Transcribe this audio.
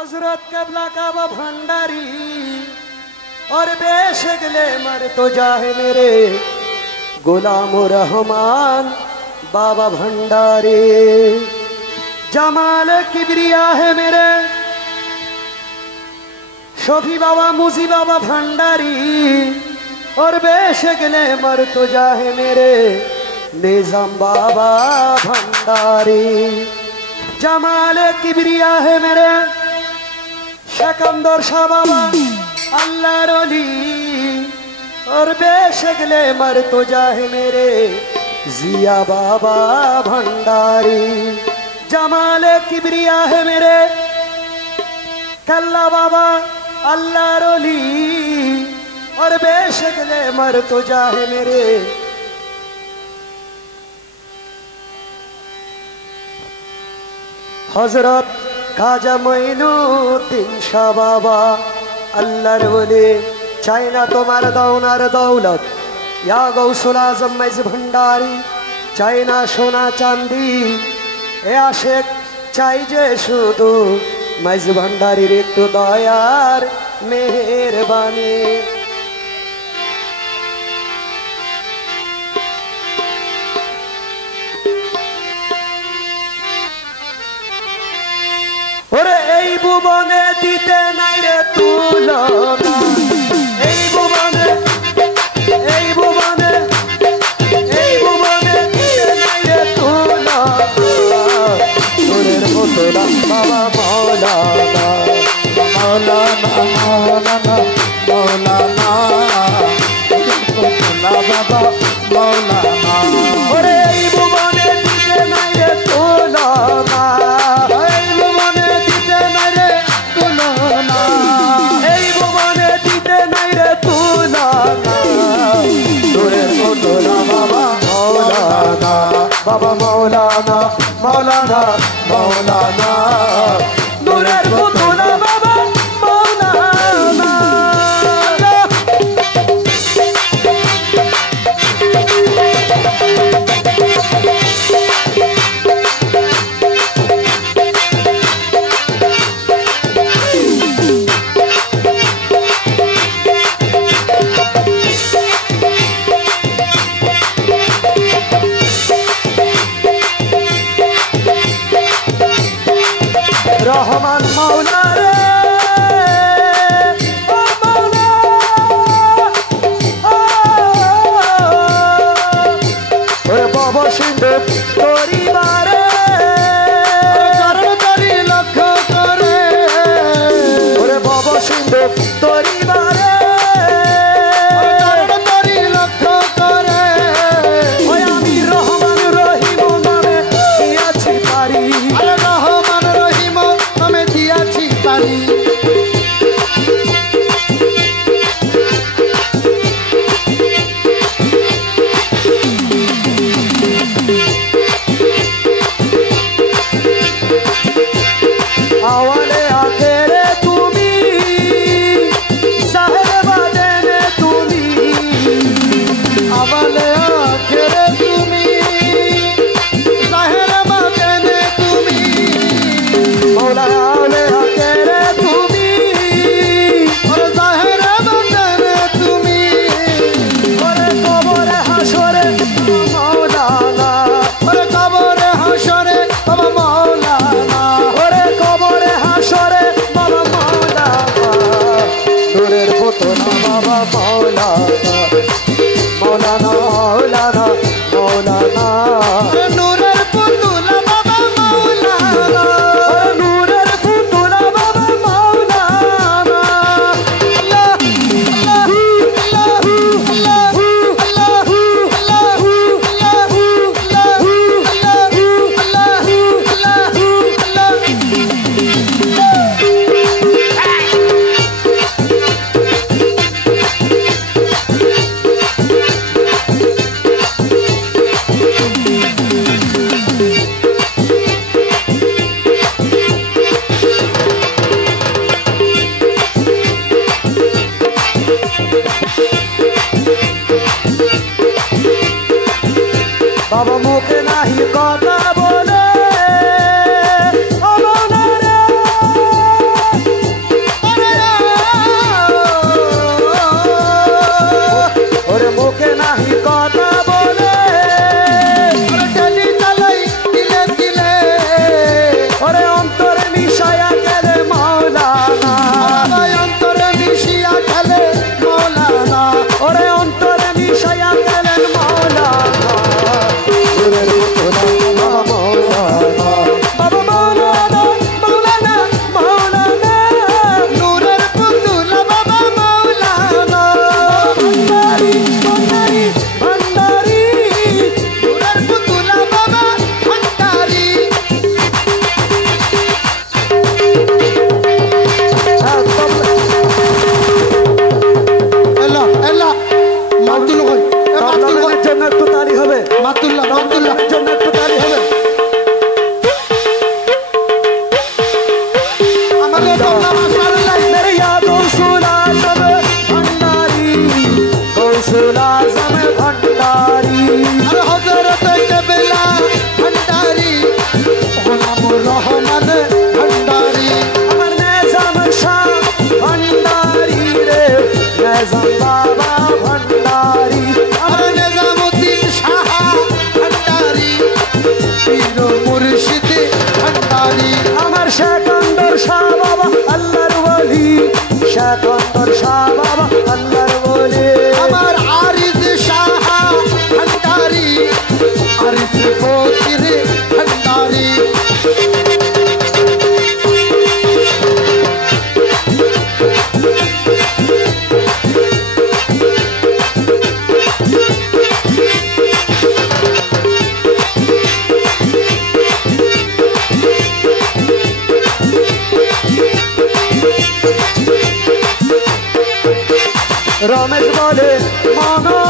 हजरत कबला काबा भंडारी और बेशगले मर तो जाहे मेरे गुलाम रहमान बाबा भंडारी। जमाल किबरिया है मेरे शफी बाबा मुजी बाबा भंडारी और बेशगले मर तो जाहे मेरे निजाम बाबा भंडारी। जमाल किबरिया है मेरे शकंदर शाह बाबा अल्लाह रोली और बेशगले मर तो जाहे मेरे जिया बाबा भंडारी। जमाल किबरिया है मेरे कल्ला बाबा अल्लाह रोली और बेशगले मर तो जाहे मेरे हजरत खाजा मोइनुद्दीन शाह बाबा अल्लाहर वली। चाই না তোমার দৌনার দৌলত ইয়া গৌসুল আজম মাইজ ভান্ডারি। চাই না সোনা চাঁদি এ আশেক চাই যে শুধু মাইজ ভান্ডারির একটু দয়ার মেহেরবানি। ওরে এই ভুবনে দিতে নাই রে তুলনা, এই ভুবনে এই ভুবনে এই ভুবনে দিতে নাই রে তুলনা। তোরের মতো বাবা মৌলানা মৌলানা মৌলানা মৌলানা বাবা মৌলানা। ওরে এই ভুবনে দিতে নাই রে তুলনা, बाबा मौलाना मौलाना मौलाना नूरेर पुतला बाबा मौलाना। रहमान मौला रे ओ मौला ओरे बाबा सिंधु परिवारे चरण तरी लक्ष्य करे। ओरे बाबा सिंधु परिवारे चरण तरी लक्ष्य करे। ओए आमी रहमान रहीम नामे दियाছি পারি। আরে রহমান রহিম নামে দিয়াছি পারি। আওয়ালে আখেরে তুমি রমেশ বলে মন